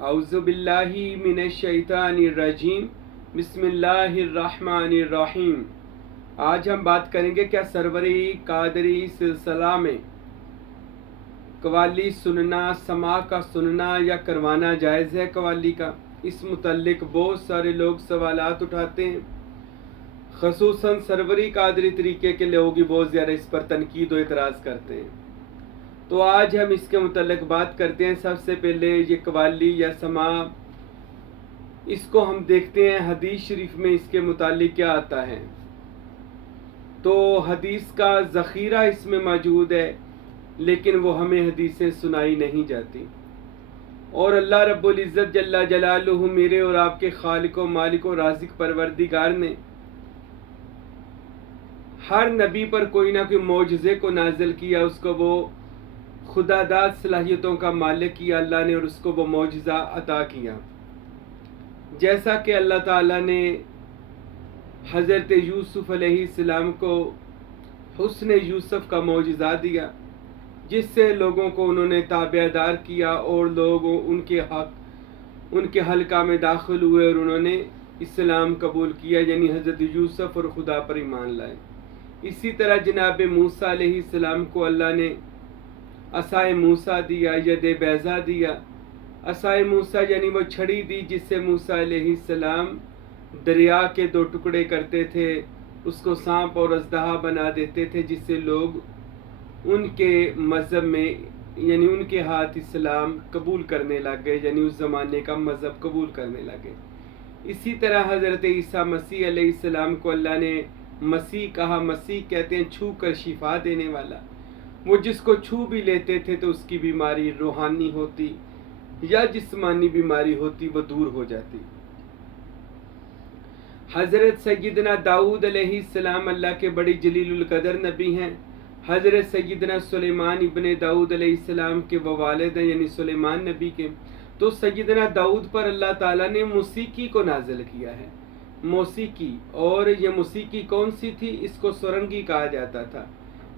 औज़ु बिल्लाहि मिनश शैतानिर रजीम। बिस्मिल्लाहिर्रहमानिर रहीम। आज हम बात करेंगे क्या सरवरी कादरी सिलसिला में कवाली सुनना, समा का सुनना या करवाना जायज़ है कवाली का। इस मुतल्लिक बहुत सारे लोग सवालात उठाते हैं, ख़ुसूसन सरवरी कादरी तरीके के लोग ही बहुत ज़्यादा इस पर तनकीद और इतराज़ करते हैं। तो आज हम इसके मुतल्लिक बात करते हैं। सबसे पहले ये कवाली या समा, इसको हम देखते हैं हदीस शरीफ में इसके मुतालिक क्या आता है। तो हदीस का ज़ख़ीरा इसमें मौजूद है, लेकिन वो हमें हदीसें सुनाई नहीं जाती। और अल्लाह रब्बुल इज़्ज़त जल्ला जलालुहु मेरे और आपके खालिक व मालिक व राज़िक परवरदिगार ने हर नबी पर कोई ना कोई मौजज़े को नाजिल किया, उसको वो खुदादाद सलाहियतों का मालिक किया अल्लाह ने, और उसको वो मौजज़ा अता किया। जैसा कि अल्लाह ताला ने हज़रत यूसुफ़ अलैहिस्सलाम को हुस्न यूसुफ़ का मौजज़ा दिया, जिससे लोगों को उन्होंने ताबेदार किया और लोग उनके हल्का में दाखिल हुए और उन्होंने इस्लाम कबूल किया, यानी हज़रत यूसुफ़ और खुदा पर ईमान लाए। इसी तरह जनाब मूसा अलैहिस्सलाम को अल्लाह ने असाए मूसा दिया, यद बैज़ा दिया। असाए मूसा यानी वो छड़ी दी जिससे मूसा अलैहिस्सलाम दरिया के दो टुकड़े करते थे, उसको सांप और अज़दहा बना देते थे, जिससे लोग उनके मज़हब में यानी उनके हाथ इस्लाम कबूल करने लग गए, यानी उस ज़माने का मज़हब कबूल करने लगे। इसी तरह हज़रत ईसा मसीह अलैहिस्सलाम को अल्लाह ने मसीह कहा। मसीह कहते हैं छू कर शिफा देने वाला। वो जिसको छू भी लेते थे तो उसकी बीमारी रूहानी होती या जिस्मानी बीमारी होती वो दूर हो जाती। हज़रत सैयदना दाऊद अलैहिस्सलाम अल्लाह के बड़ी जलीलुल कदर नबी हैं। हज़रत सैयदना सुलेमान इब्ने दाऊद अलैहिस्सलाम के वो वालिद हैं, यानी सुलेमान नबी के। तो सैयदना दाऊद पर अल्लाह ताला ने मौसीकी को नाजिल किया है। मौसीकी, और ये मौसीकी कौन सी थी? इसको सुरंगी कहा जाता था।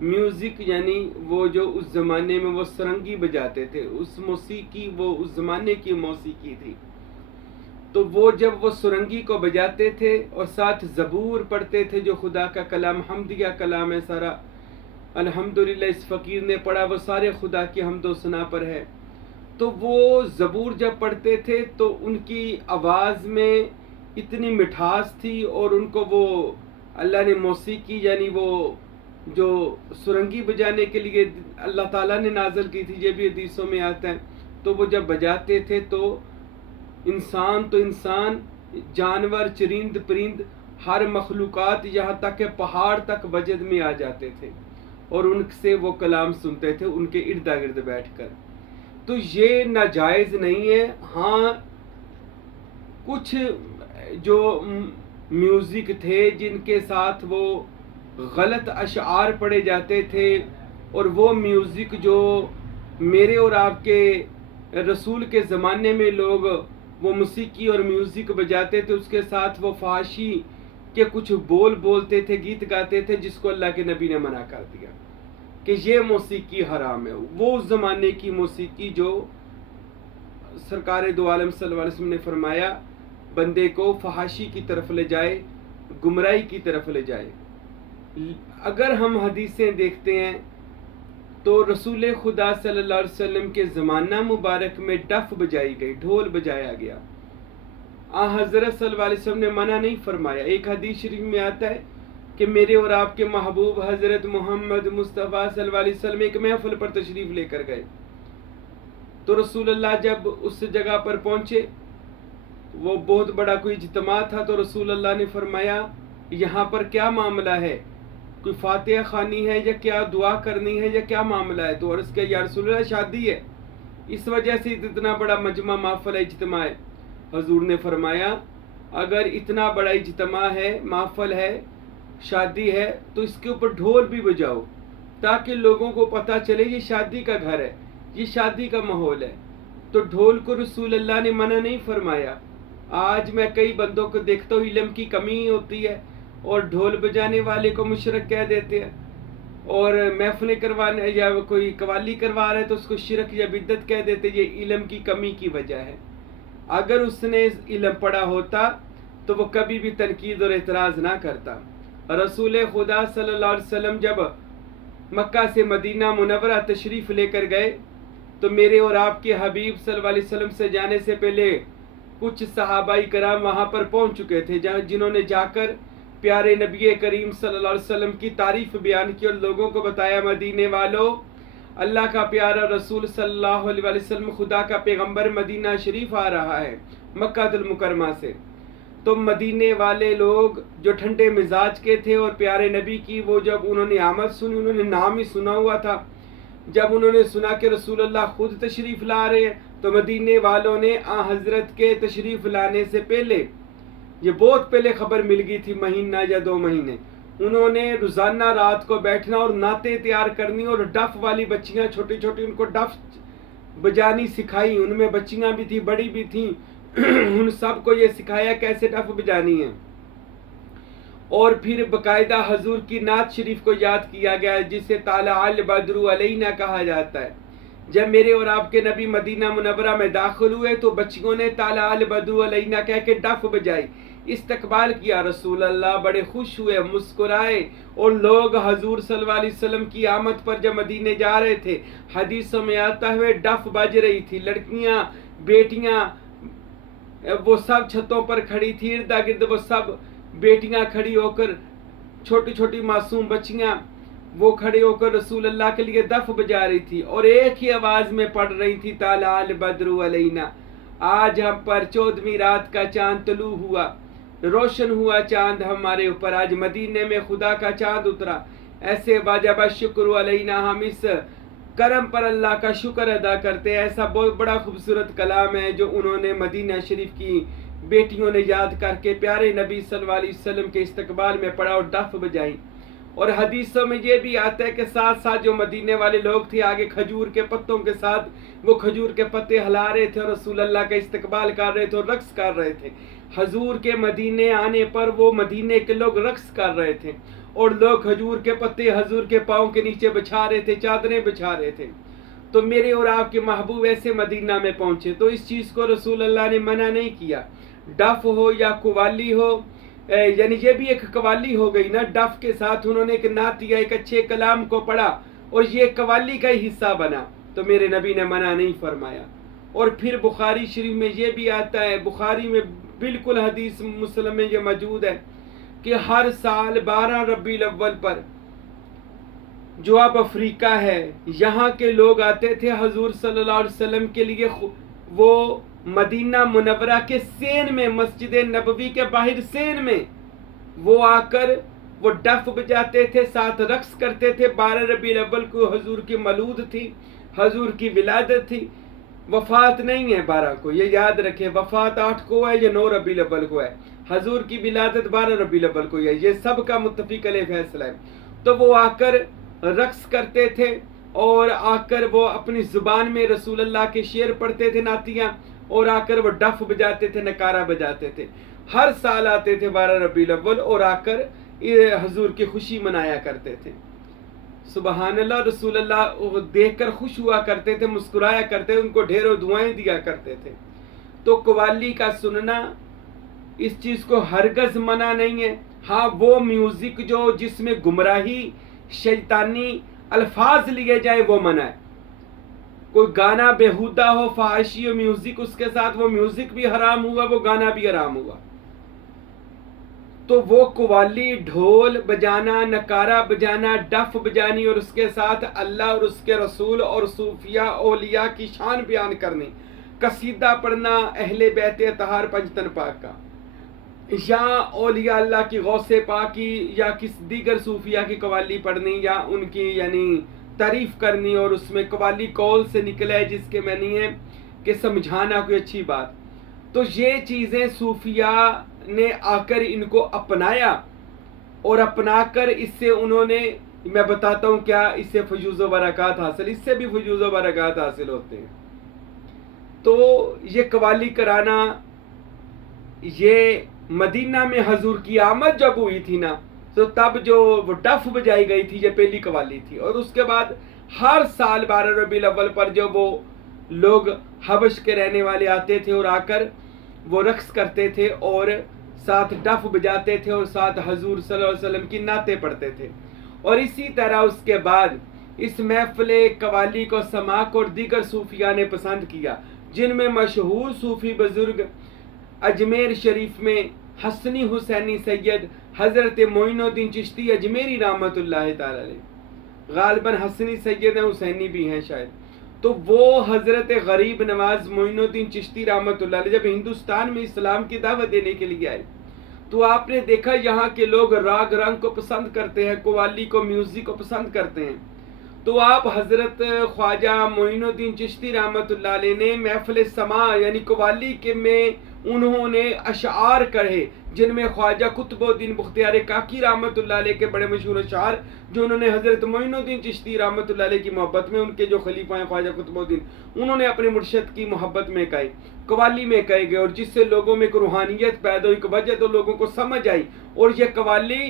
म्यूज़िक यानी वो जो उस ज़माने में वो सुरंगी बजाते थे, उस मौसीकी वो उस ज़माने की मौसीकी थी। तो वो जब वो सुरंगी को बजाते थे और साथ ज़बूर पढ़ते थे, जो खुदा का कलाम हमदिया कलाम है सारा, अल्हम्दुलिल्लाह इस फ़कीर ने पढ़ा, वो सारे खुदा की हमदो सना पर है। तो वो ज़बूर जब पढ़ते थे तो उनकी आवाज़ में इतनी मिठास थी, और उनको वो अल्लाह ने मौसीकी यानी वो जो सुरंगी बजाने के लिए अल्लाह ताला ने नाज़िल की थी, ये भी हदीसों में आता है। तो वो जब बजाते थे तो इंसान, जानवर, चरिंद परिंद, हर मखलूक़ात, यहाँ तक के पहाड़ तक वजद में आ जाते थे और उनसे वो कलाम सुनते थे उनके इर्द गिर्द बैठ कर। तो ये नाजायज़ नहीं है। हाँ, कुछ जो म्यूज़िक थे जिनके साथ वो गलत अशआर पढ़े जाते थे, और वो म्यूज़िक जो मेरे और आपके रसूल के ज़माने में लोग वो मौसीकी और म्यूज़िक बजाते थे, उसके साथ वो फाशी के कुछ बोल बोलते थे, गीत गाते थे, जिसको अल्लाह के नबी ने मना कर दिया कि ये मौसीकी हराम है। वो उस ज़माने की मौसीकी जो सरकार दो आलम सल्लल्लाहु अलैहि वसल्लम ने फरमाया बंदे को फहाशी की तरफ ले जाए, गुमराही की तरफ ले जाए। अगर हम हदीसें देखते हैं तो रसूल खुदा सल्लल्लाहु अलैहि वसल्लम के ज़माना मुबारक में डफ बजाई गई, ढोल बजाया गया। हज़रत सल्लल्लाहु अलैहि वसल्लम ने मना नहीं फरमाया। एक हदीस शरीफ में आता है कि मेरे और आपके महबूब हज़रत मोहम्मद मुस्तफ़ा सल्लल्लाहु अलैहि वसल्लम एक महफिल पर तशरीफ़ लेकर गए। तो रसूलुल्लाह जब उस जगह पर पहुँचे, वो बहुत बड़ा कोई इज्तिमा था, तो रसूलुल्लाह ने फरमाया यहाँ पर क्या मामला है, कोई फातिहा खानी है या क्या दुआ करनी है या क्या मामला है? तो अर्ज़ किया या रसूलुल्लाह शादी है, इस वजह से इतना बड़ा मजमा महफिल है, इज्तिमा है। हजूर ने फरमाया अगर इतना बड़ा इज्तिमा है, महफिल है, शादी है, तो इसके ऊपर ढोल भी बजाओ ताकि लोगों को पता चले ये शादी का घर है, ये शादी का माहौल है। तो ढोल को रसूलुल्लाह ने मना नहीं फरमाया। आज मैं कई बंदों को देखता हूँ इल्म की कमी होती है और ढोल बजाने वाले को मुशरक कह देते हैं, और महफिलें करवाने या कोई कवाली करवा रहा है तो उसको शिरक या बिद्दत कह देते। ये इल्म की कमी की वजह है। अगर उसने इल्म पढ़ा होता तो वो कभी भी तनकीद और एतराज़ ना करता। रसूल खुदा सल्लल्लाहु अलैहि वसल्लम जब मक्का से मदीना मुनव्वरा तशरीफ़ लेकर गए तो मेरे और आपके हबीब सल्लल्लाहु अलैहि वसल्लम से जाने से पहले कुछ सहाबाई कराम वहाँ पर पहुँच चुके थे, जिन्होंने जाकर प्यारे नबी करीम सल्लल्लाहु अलैहि वसल्लम की तारीफ़ बयान की और लोगों को बताया, मदीने वालों, अल्लाह का प्यारा रसूल सल्लल्लाहु अलैहि वसल्लम खुदा का पैगंबर मदीना शरीफ आ रहा है मक्कातुल मुकरमा से। तो मदीने वाले लोग जो ठंडे मिजाज के थे और प्यारे नबी की वो जब उन्होंने आमद सुनी, उन्होंने नाम ही सुना हुआ था, जब उन्होंने सुना कि रसूलुल्लाह खुद तशरीफ़ ला रहे हैं तो मदीने वालों ने आ हज़रत के तशरीफ़ लाने से पहले, ये बहुत पहले खबर मिल गई थी, महीना या 2 महीने, उन्होंने रोज़ाना रात को बैठना और नाते तैयार करनी और डफ वाली बच्चियाँ छोटी छोटी उनको डफ बजानी सिखाई। उनमें बच्चियाँ भी थी, बड़ी भी थी, उन सबको ये सिखाया कैसे डफ बजानी है। और फिर बकायदा हजूर की नात शरीफ को याद किया गया जिसे ताला अल बद्रु अलैना कहा जाता है। जब मेरे और आपके नबी मदीना मुनव्वरा में दाखिल हुए तो बच्चियों ने ताला अल बद्रु अलैना कह के डफ बजाई, इस्तकबाल किया। रसूल अल्लाह बड़े खुश हुए, मुस्कुराए और लोग हजूर सल्लल्लाहु अलैहि वसल्लम की आमद पर जब मदीने जा रहे थे, हदीसों में आता हुए डफ बज रही थी, लड़कियां बेटियां वो सब छतों पर खड़ी थी, इर्दा गिर्द वो सब बेटियां खड़ी होकर, छोटी छोटी मासूम बच्चियां वो खड़े होकर रसूल अल्लाह के लिए दफ बजा रही थी और एक ही आवाज में पढ़ रही थी, ताला अल बद्रु अलैना, आज हम पर 14वीं रात का चांद तलू हुआ, रोशन हुआ चांद हमारे ऊपर, आज मदीने में खुदा का चांद उतरा, ऐसे वाजब शुक्र अलैना, हम इस करम पर अल्लाह का शुक्र अदा करते हैं। ऐसा बहुत बड़ा खूबसूरत कलाम है जो उन्होंने मदीना शरीफ की बेटियों ने याद करके प्यारे नबी सल्लल्लाहु अलैहि वसल्लम के इस्तकबाल में पढ़ा और डफ बजाई। और हदीसों में ये भी आता है कि साथ साथ जो मदीने वाले लोग थे आगे खजूर के पत्तों के साथ वो खजूर के पत्ते हिला रहे थे और रसूल अल्लाह का इस्तकबाल कर रहे थे और रक्स कर रहे थे। हजूर के मदीने आने पर वो मदीने के लोग रक्स कर रहे थे और लोग खजूर के पत्ते हजूर के पाँव के नीचे बिछा रहे थे, चादरें बिछा रहे थे। तो मेरे और आपके महबूब ऐसे मदीना में पहुंचे तो इस चीज़ को रसूल अल्लाह ने मना नहीं किया। डफ हो या कवाली हो, यानी ये भी एक कवाली हो गई ना, डफ के साथ उन्होंने एक नात या एक अच्छे कलाम को पढ़ा और ये कवाली का ही हिस्सा बना, तो मेरे नबी ने मना नहीं फरमाया। और फिर बुखारी शरीफ में ये भी आता है, बुखारी में बिल्कुल हदीस मुस्लिम में ये मौजूद है कि हर साल 12 रबीउल अव्वल पर जो अब अफ्रीका है यहाँ के लोग आते थे हजूर सल्लल्लाहु अलैहि वसल्लम के लिए, वो मदीना मुनव्वरा के सेन में, मस्जिद नबवी के बाहर सेन में वो आकर वो डफ बजाते थे, साथ रक्स करते थे। 12 रबीउल अव्वल को हजूर की मौलूद थी, हजूर की विलादत थी, वफात नहीं है 12 को, ये याद रखे, वफात 8 को है या 9 रबीउल अव्वल को है, हजूर की विलादत 12 रबीउल अव्वल को है, ये सब का मुत्तफिक अलैह फैसला है। तो वो आकर रक्स करते थे और आकर वो अपनी जुबान में रसूल अल्लाह के शेर पढ़ते थे, नातियाँ, और आकर वो डफ बजाते थे, नकारा बजाते थे। हर साल आते थे 12 रबीउल अव्वल और आकर हजूर की खुशी मनाया करते थे। सुबहान अल्लाह, रसूल अल्लाह देखकर खुश हुआ करते थे, मुस्कुराया करते थे, उनको ढेरों दुआएं दिया करते थे। तो कव्वाली का सुनना इस चीज़ को हरगज मना नहीं है। हाँ, वो म्यूजिक जो जिसमें गुमराही शैतानी अल्फाज लिए जाए वो मना है। कोई गाना बेहुदा हो, फाहिशी हो म्यूजिक, उसके साथ वो म्यूजिक भी हराम हुआ, वो गाना भी हराम हुआ। तो वो कव्वाली, ढोल बजाना, नकारा बजाना, डफ बजानी और उसके साथ अल्लाह और उसके रसूल और सूफिया औलिया की शान बयान करनी, कसीदा पढ़ना अहले बैत अतहार पंजतन पाक का, या औलिया अल्लाह की गौसे पाक की या किस दीगर सूफिया की कव्वाली पढ़नी या उनकी यानी तारीफ करनी, और उसमें कव्वाली कौल से निकला है जिसके मैंने है कि समझाना कोई अच्छी बात। तो ये चीज़ें सूफिया ने आकर इनको अपनाया और अपनाकर इससे उन्होंने, मैं बताता हूँ क्या, इससे फयूज़ व बरक़ात हासिल, इससे भी फयूज़ व बरक़ात हासिल होते हैं। तो ये कव्वाली कराना, ये मदीना में हजूर की आमद जब हुई थी ना, तो तब जो वो डफ बजाई गई थी, ये पहली कव्वाली थी। और उसके बाद हर साल 12 रबीउल अव्वल पर जो वो लोग हबश के रहने वाले आते थे और आकर वो रक्स करते थे और साथ डफ बजाते थे और साथ हजूर सल्लल्लाहु अलैहि वसल्लम की नाते पढ़ते थे। और इसी तरह उसके बाद इस महफिल कवाली को समाक और दीगर सूफिया ने पसंद किया, जिनमें मशहूर सूफी बुजुर्ग अजमेर शरीफ में हसनी हुसैनी सैयद हजरत मोइनुद्दीन चिश्ती अजमेरी रहमतुल्लाह तआला अलैह, गालिबन हसनी सैयद हैं, हुसैनी भी हैं शायद। तो वो हजरत गरीब नवाज मोइनुद्दीन चिश्ती रहमतुल्लाह अलैह जब हिंदुस्तान में इस्लाम की दावत देने के लिए आए तो आपने देखा यहाँ के लोग राग रंग को पसंद करते हैं, कव्वाली को, म्यूजिक को पसंद करते हैं। तो आप हजरत ख्वाजा मोइनुद्दीन चिश्ती रहमतुल्लाह अलैह ने महफिल समा यानी कव्वाली के में उन्होंने अशार कहे, जिनमें ख्वाजा कुतुबुद्दीन बख्तियार काकी रहमतुल्लाह अलैह के बड़े मशहूर अशार जो उन्होंने हजरत मोइनुद्दीन चिश्ती रहमतुल्लाह अलैह की मोहब्बत में, उनके जो खलीफा हैं ख्वाजा कुतुबुद्दीन, उन्होंने अपने मुर्शद की मोहब्बत में कहे, कव्वाली में कहे गए, और जिससे लोगों में एक रूहानियत पैदा हुई, वजह तो लोगों को समझ आई। और ये कव्वाली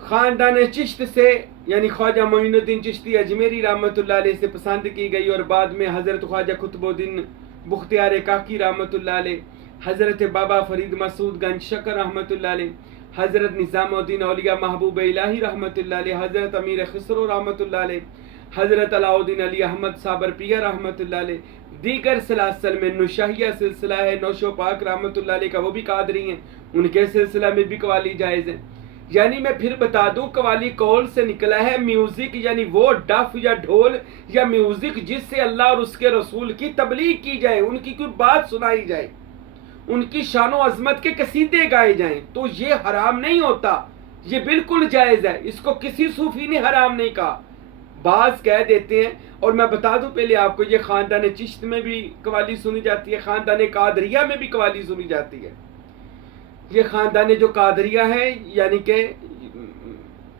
खानदान चिश्त से यानी ख्वाजा मोइनुद्दीन चिश्ती अजमेरी रहमतुल्लाह अलैह से पसंद की गई, और बाद में हजरत ख्वाजा कुतुबुद्दीन बख्तियार काकी रहमतुल्लाह अलैह, हजरत बाबा फरीद मसूद गंज शकर रहमतुल्लाह अलैह, हजरत निजामुद्दीन औलिया महबूब इलाही रहमतुल्लाह अलैह, हजरत अमीर खसरो रहमतुल्लाह अलैह, हजरत अलाउद्दीन अली अहमद साबर पिया रहमतुल्लाह अलैह, दीगर सलासल में नुशाहिया सिलसिला है, नौशो पाक रहमतुल्लाह अलैह का वो भी कादरी हैं, उनके सिलसिला में भी कव्वाली जायज़ है। यानी मैं फिर बता दूं, कव्वाली कौल से निकला है। म्यूजिक यानी वो डफ या ढोल या म्यूजिक जिससे अल्लाह और उसके रसूल की तबलीग की जाए, उनकी कोई बात सुनाई जाए, उनकी शान और अजमत के कसीदे गाए जाएं, तो ये हराम नहीं होता, ये बिल्कुल जायज है। इसको किसी सूफी ने हराम नहीं कहा, बाज कह देते हैं। और मैं बता दूं पहले आपको, ये खानदान चिश्त में भी कव्वाली सुनी जाती है, खानदान कादरिया में भी कव्वाली सुनी जाती है। ये खानदान जो कादरिया है यानी कि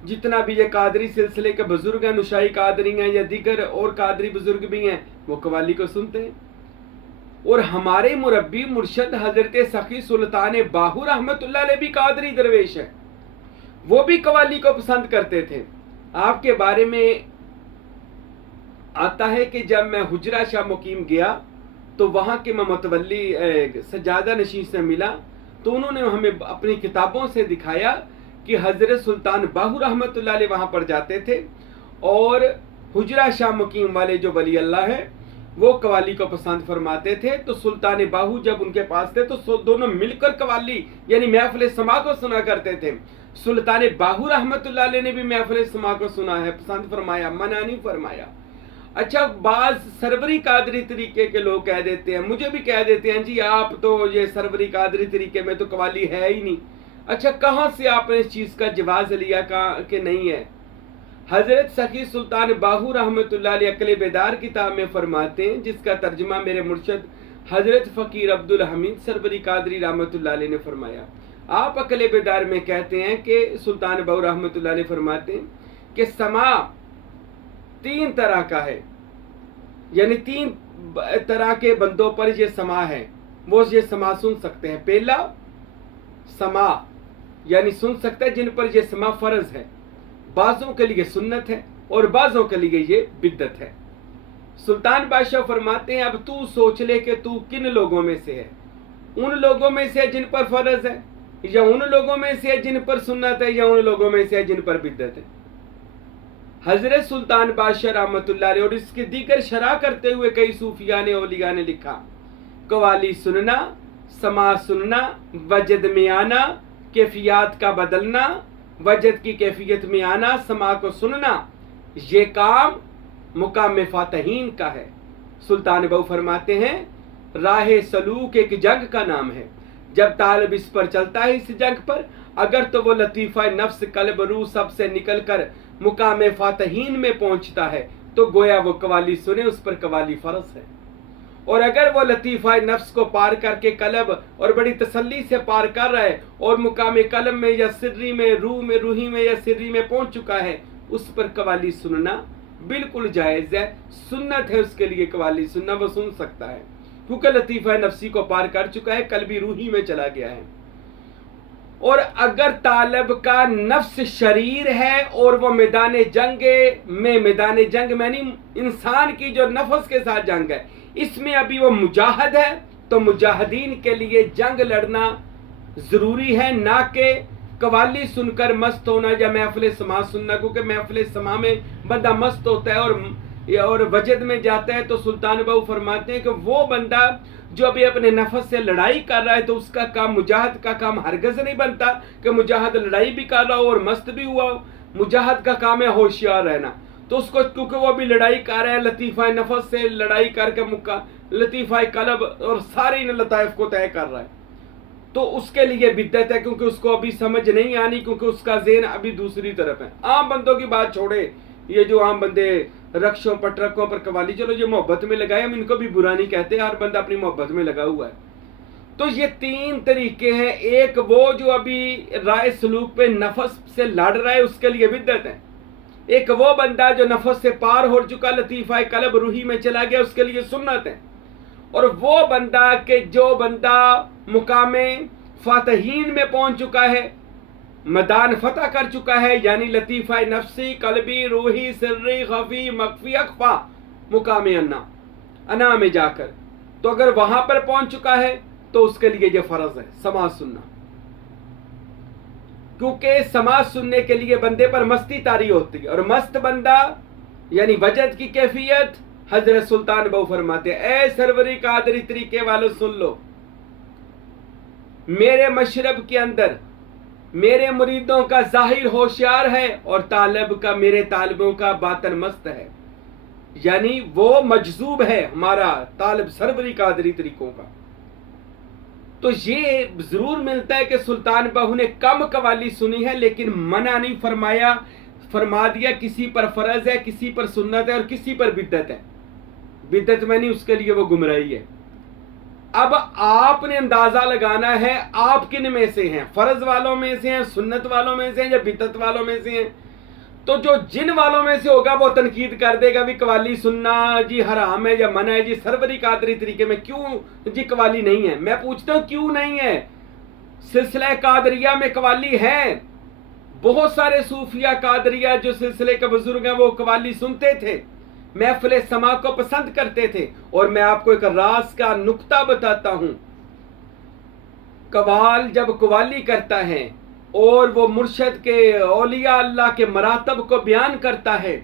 जितना भी ये कादरी सिलसिले के बुजुर्ग हैं, नुशाई कादरी हैं या दीगर और कादरी बुजुर्ग भी हैं, वो कव्वाली को सुनते हैं। और हमारे मुरब्बी मुर्शद हजरत सखी सुल्तान बाहू रहमतुल्लाह अलैह भी कादरी दरवेश है, वो भी कव्वाली को पसंद करते थे। आपके बारे में आता है कि जब मैं हुजरा शाह मुकीम गया तो वहाँ के मैं मुतवल्ली सज्जादा नशीं से मिला, तो उन्होंने हमें अपनी किताबों से दिखाया कि हजरत सुल्तान बाहू रहमतुल्लाह अलैह वहाँ पर जाते थे, और हुजरा शाह मुकीम वाले जो वली अल्लाह है वो कव्वाली को पसंद फरमाते थे। तो सुल्तान बाहू जब उनके पास थे तो दोनों मिलकर कव्वाली यानी महफिल समा को सुना करते थे। सुल्तान बाहू रहमतुल्लाह अलैह ने भी महफिल समा को सुना है, पसंद फरमाया, मना नहीं फरमाया। अच्छा, बाज सरवरी कादरी तरीके के लोग कह देते हैं, मुझे भी कह देते हैं, जी आप तो ये सरवरी कादरी तरीके में तो कव्वाली है ही नहीं। अच्छा, कहाँ से आपने इस चीज का जवाज लिया कि नहीं है? हजरत सखी सुल्तान बाहू रहमतुल्लाह अलैह अक्ल बेदार किताब में फरमाते हैं, जिसका तर्जुमा मेरे मुर्शद हजरत फकीर अब्दुल हमीद सरवरी कादरी रहमतुल्लाह अलैह ने फरमाया। आप अक्ल बेदार में कहते हैं कि सुल्तान बाहू रहमतुल्लाह अलैह फरमाते हैं कि समा 3 तरह का है, यानी 3 तरह के बंदों पर ये समा है, वो ये समा सुन सकते हैं। पहला समा यानी सुन सकते हैं जिन पर ये समा फर्ज है, बाजों के लिए सुन्नत है और बाजों के लिए ये बिद्दत है। सुल्तान बादशाह फरमाते हैं, अब तू सोच ले कि तू किन लोगों में से है, उन लोगों में से जिन पर फर्ज है, या उन लोगों में से जिन पर सुन्नत है, या उन लोगों में से जिन पर बिद्दत है। हजरत सुल्तान बादशाह रहमतुल्लाह अलैह और इसके दीगर शरा करते हुए कई सूफिया ने औलिया ने लिखा, कव्वाली सुनना, समा सुनना, वजद में आना, कैफियत का बदलना, वजद की कैफियत में आना, समा को सुनना, ये काम मुकाम फातहीन का है। सुल्तान बाहू फरमाते हैं, राह सलूक एक जंग का नाम है, जब तालिब इस पर चलता है इस जंग पर, अगर तो वो लतीफ़ा नफ्स कल्ब रूह सब से निकल कर मुकाम फातहीन में पहुंचता है तो गोया वो कव्वाली सुने, उस पर कव्वाली फर्ज है। और अगर वो लतीफ़ा नफ्स को पार करके कल्ब और बड़ी तसल्ली से पार कर रहा है और मुकाम कलम में या सिर्री में, रूह में, रूही में या सिर्री में पहुंच चुका है, उस पर कव्वाली सुनना बिल्कुल जायज़ है, सुन्नत है उसके लिए कव्वाली सुनना, वो सुन सकता है क्योंकि लतीफ़ा नफ्सी को पार कर चुका है, कल्बी रूही में चला गया है। और अगर तालब का नफ्स शरीर है और वो मैदान जंग में यानी इंसान की जो नफ्स के साथ जंग है, इसमें अभी वो मुजाहिद है तो मुजाहिदीन के लिए जंग लड़ना जरूरी है, ना कि कवाली सुनकर मस्त होना या महफिल समा सुनना। क्योंकि महफिल समा में बंदा मस्त होता है और वजद में जाता है। तो सुल्तान बाहू फरमाते हैं कि वो बंदा जो अभी अपने नफस से लड़ाई कर रहा है, तो उसका काम, मुजाहिद का काम हरगिज़ नहीं बनता कि मुजाहिद लड़ाई भी कर रहा हो और मस्त भी हुआ हो। मुजाहिद का काम है होशियार रहना। तो उसको, क्योंकि वो अभी लड़ाई कर रहा है, लतीफ़ा नफस से लड़ाई करके मुक्का, लतीफ़ा कलब और सारे इन लताइफ को तय कर रहा है, तो उसके लिए बिद्दत है, क्योंकि उसको अभी समझ नहीं आनी, क्योंकि उसका ज़हन अभी दूसरी तरफ है। आम बंदों की बात छोड़े, ये जो आम बंदे रक्षों पर, ट्रकों पर कवाली, चलो ये मोहब्बत में लगाए, हम इनको भी बुरा नहीं कहते, हर बंदा अपनी मोहब्बत में लगा हुआ है। तो ये 3 तरीके हैं। एक वो जो अभी राय सलूक पे नफस से लड़ रहा है, उसके लिए बिद्दत है। एक वो बंदा जो नफस से पार हो चुका, लतीफ़ा कलब रूही में चला गया, उसके लिए सुन्नत है। और वो बंदा के जो बंदा मुकामे फातहीन में पहुंच चुका है, मैदान फतह कर चुका है, यानी लतीफ़ा नफ्सी, कल्बी, रूही, सिर्री, खफी, मख्फी, अख्फा, मुकामे अना में जाकर, तो अगर वहां पर पहुंच चुका है तो उसके लिए यह फर्ज है समाज सुनना। क्योंकि समाज सुनने के लिए बंदे पर मस्ती तारी होती है, और मस्त बंदा यानी वजद की कैफियत, हजरत सुल्तान बाहू फरमाते हैं, ए सरवरी कादरी तरीके वालों सुन लो, मेरे मशरब के अंदर मेरे मुरीदों का जाहिर होशियार है और तालिब का, मेरे तालिबों का बातन मस्त है। यानी वो मजजूब है हमारा तालिब सरवरी कादरी तरीकों का। तो ये जरूर मिलता है कि सुल्तान बाहू ने कम कवाली सुनी है, लेकिन मना नहीं फरमाया, फरमा दिया किसी पर फर्ज है, किसी पर सुन्नत है और किसी पर बिद्दत है। बिद्दत में नहीं, उसके लिए वो गुमराही है। अब आपने अंदाजा लगाना है आप किन में से हैं, फर्ज वालों में से हैं, सुन्नत वालों में से हैं या बिद्दत वालों में से हैं। तो जो जिन वालों में से होगा वो तनकीद कर देगा भी कवाली सुनना जी हराम है या मना है जी, सरवरी कादरी तरीके में क्यों जी कवाली नहीं है। मैं पूछता हूं क्यों नहीं है? सिलसिला कादरिया में कवाली है। बहुत सारे सूफिया कादरिया जो सिलसिले के बुजुर्ग हैं वो कवाली सुनते थे, महफिल समा को पसंद करते थे। और मैं आपको एक राज का नुक्ता बताता हूं, कवाल जब कवाली करता है और वो मुर्शद के औलिया अल्लाह के मरातब को बयान करता है,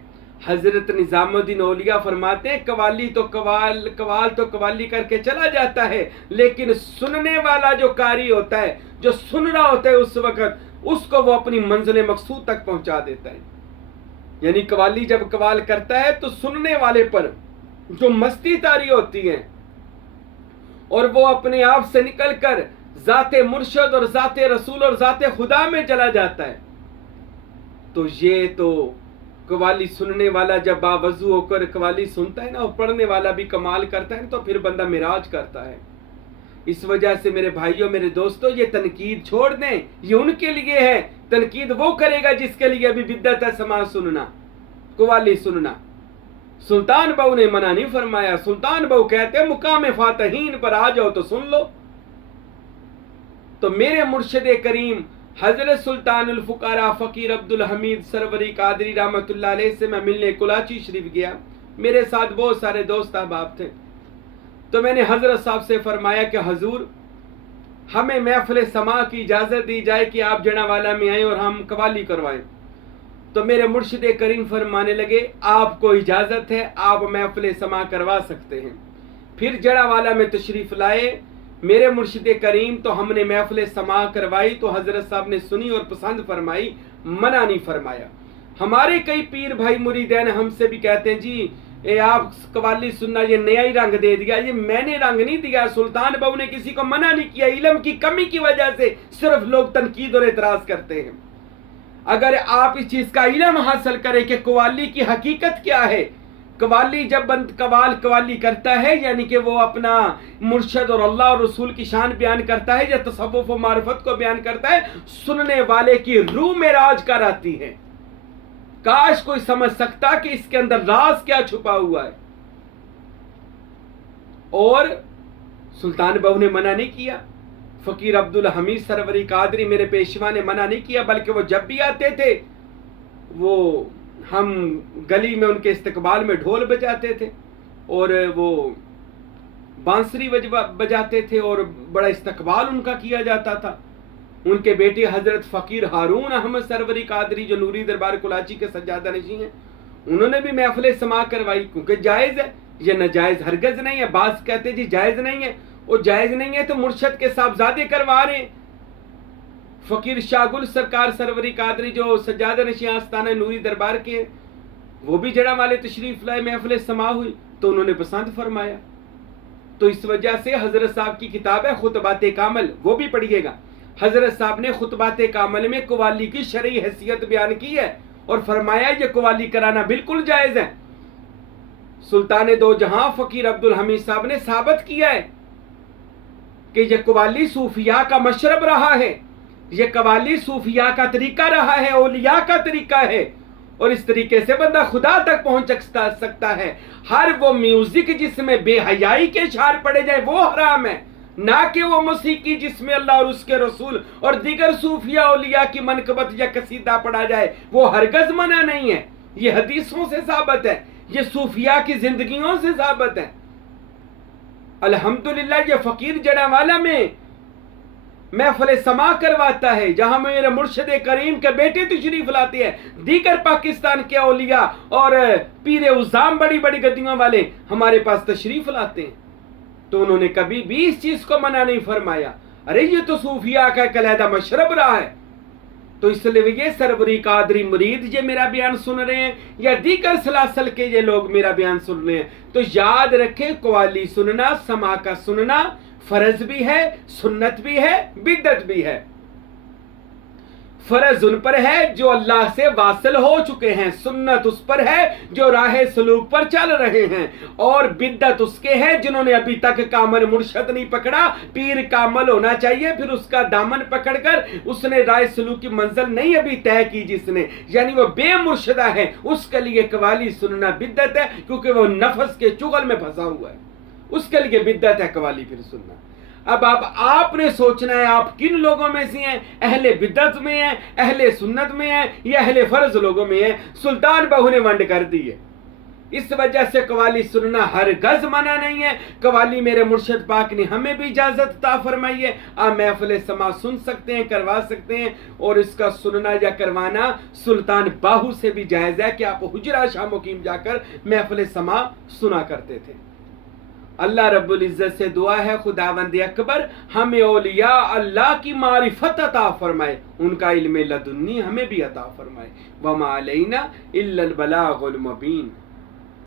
हजरत निजामुद्दीन औलिया फरमाते हैं कवाली तो कवाल तो कवाली करके चला जाता है, लेकिन सुनने वाला जो कारी होता है, जो सुन रहा होता है उस वक्त, उसको वो अपनी मंजिल मकसूद तक पहुंचा देता है। यानी कवाली जब कवाल करता है तो सुनने वाले पर जो मस्ती तारी होती है और वो अपने आप से निकलकर जाते मुर्शद और जाते रसूल और जाते खुदा में चला जाता है। तो ये तो कवाली सुनने वाला जब बावजू होकर कवाली सुनता है ना, और पढ़ने वाला भी कमाल करता है, तो फिर बंदा मिराज करता है। इस वजह से मेरे भाइयों, मेरे दोस्तों, ये तनकीद छोड़ दें, ये उनके लिए है। तनकीद वो करेगा जिसके लिए अभी बिद्दत है समाज सुनना, कवाली सुनना। सुल्तान बाहू ने मना नहीं फरमाया। सुल्तान बाहू कहते हैं मुकाम फातहीन पर आ जाओ तो सुन लो। तो मेरे मुर्शिद करीम हजरत सुल्तान उल फुकारा फकीर अब्दुल हमीद सरवरी कादरी रहमतुल्लाह अलैह से मैं मिलने कुलाची शरीफ गया। मेरे साथ बहुत सारे दोस्त अहबाब थे। तो मैंने हजरत साहब से फरमाया कि हजूर, हमें महफिल समा की इजाजत दी जाए कि आप जड़ावाला में आए और हम कवाली करवाएं। तो मेरे मुर्शिद करीम फरमाने लगे आपको इजाजत है, आप महफिल समा करवा सकते हैं। फिर जड़ावाला में तशरीफ लाए मेरे मुर्शिद करीम, तो हमने महफिल समा करवाई। तो हजरत साहब ने सुनी और पसंद फरमाई, मना नहीं फरमाया। हमारे कई पीर भाई मुरीदैन हमसे भी कहते हैं जी ये आप कवाली सुनना, ये नया ही रंग दे दिया। ये मैंने रंग नहीं दिया, सुल्तान बाहू ने किसी को मना नहीं किया। इल्म की कमी की वजह से सिर्फ लोग तनकीद और एतराज करते हैं। अगर आप इस चीज का इल्म हासिल करें कि कवाली की हकीकत क्या है, कवाली जब कवाली करता है यानी कि वो अपना मुर्शद और अल्लाह और रसूल की शान बयान करता है या तसव्वुफ और मारिफत को बयान करता है, सुनने वाले की रूह में राज कर आती है। काश कोई समझ सकता कि इसके अंदर राज क्या छुपा हुआ है। और सुल्तान बाहू ने मना नहीं किया, फकीर अब्दुल हमीद सरवरी कादरी मेरे पेशवा ने मना नहीं किया, बल्कि वो जब भी आते थे वो हम गली में उनके इस्तकबाल में ढोल बजाते थे और वो बांसुरी बजाते थे और बड़ा इस्तकबाल उनका किया जाता था। उनके बेटे हजरत फ़कीर हारून अहमद सरवरी कादरी जो नूरी दरबार कुलाची के सज्जादा नशीं हैं, उन्होंने भी महफिल समा करवाई, क्योंकि जायज़ है, ये नाजायज़ हरगज़ नहीं है। बास कहते जी जायज़ नहीं है, वो जायज़ नहीं है तो मुर्शद के साहबजादे करवा रहे हैं। फ़कीर शाहगुल सरकार सरवरी कादरी जो सज्जादा नशीं आस्ताना नूरी दरबार के, वो भी जड़ा वाले तशरीफ़ लाए, महफिल समा हुई तो उन्होंने पसंद फरमाया। तो इस वजह से हजरत साहब की किताब है खुतबात कामल, वो भी पढ़िएगा। हजरत साहब ने खुतबात कामल में कवाली की शरई हैसियत बयान की है और फरमाया ये कवाली कराना बिल्कुल जायज है। सुल्तान दो जहां फकीर अब्दुल हमीद साहब ने साबित किया है कि यह कवाली सूफिया का मशरब रहा है, यह कवाली सूफिया का तरीका रहा है, औलिया का तरीका है, और इस तरीके से बंदा खुदा तक पहुंच सकता है। हर वो म्यूजिक जिसमें बेहयाई के इशार पड़े जाए वो हराम है, ना कि वो मौसीकी जिसमें अल्लाह और उसके रसूल और दीगर सूफिया औलिया की मनकबत या कसीदा पढ़ा जाए वो हरगज मना नहीं है। ये हदीसों से साबित है, ये सूफिया की जिंदगियों से साबित है। अल्हम्दुलिल्लाह ये फकीर जड़ावाला में महफिल समा करवाता है, जहां मेरे मुर्शिद करीम के बेटे तशरीफ लाते हैं, दीगर पाकिस्तान के औलिया और पीरे उज़ाम बड़ी बड़ी गद्दियों वाले हमारे पास तशरीफ लाते हैं, तो उन्होंने कभी भी इस चीज को मना नहीं फरमाया। अरे ये तो सूफिया का अलहदा मशरब रहा है। तो इसलिए ये सरवरी कादरी मुरीद ये मेरा बयान सुन रहे हैं या दीगर सलासल के ये लोग मेरा बयान सुन रहे हैं, तो याद रखें कवाली सुनना, समा का सुनना फर्ज भी है, सुन्नत भी है, बिदअत भी है। फर्ज उन पर है जो अल्लाह से वासिल हो चुके हैं, सुन्नत उस पर है जो राह सलूक पर चल रहे हैं, और बिदअत उसके हैं जिन्होंने अभी तक कामल मुर्शद नहीं पकड़ा। पीर कामल होना चाहिए, फिर उसका दामन पकड़कर उसने राह सलूक की मंजिल नहीं अभी तय की जिसने, यानी वो बेमुर्शदा है, उसके लिए कवाली सुनना बिदअत है, क्योंकि वो नफस के चुगल में फंसा हुआ है, उसके लिए बिदअत है कवाली फिर सुनना। अब आपने सोचना है आप किन लोगों में से हैं, अहले बिदअत में हैं, अहले सुन्नत में हैं, या अहले फर्ज लोगों में हैं। सुल्तान बहू ने वंड कर दी है, इस वजह से कवाली सुनना हर गज मना नहीं है। कवाली मेरे मुर्शिद पाक ने हमें भी इजाजत ता फरमाई है, आप महफिल समा सुन सकते हैं, करवा सकते हैं, और इसका सुनना या करवाना सुल्तान बाहू से भी जायज है कि आप हुजरा शाह मुकीम जाकर महफिल समा सुना करते थे। अल्लाह रब्बुल इज्जत से दुआ है खुदावंद अकबर हमें औलिया अल्लाह की मारिफत अता फरमाए, उनका इल्म लदुन्नी हमें भी अता फरमाए। वमा अलैना इल्लल बलागुल मुबीन।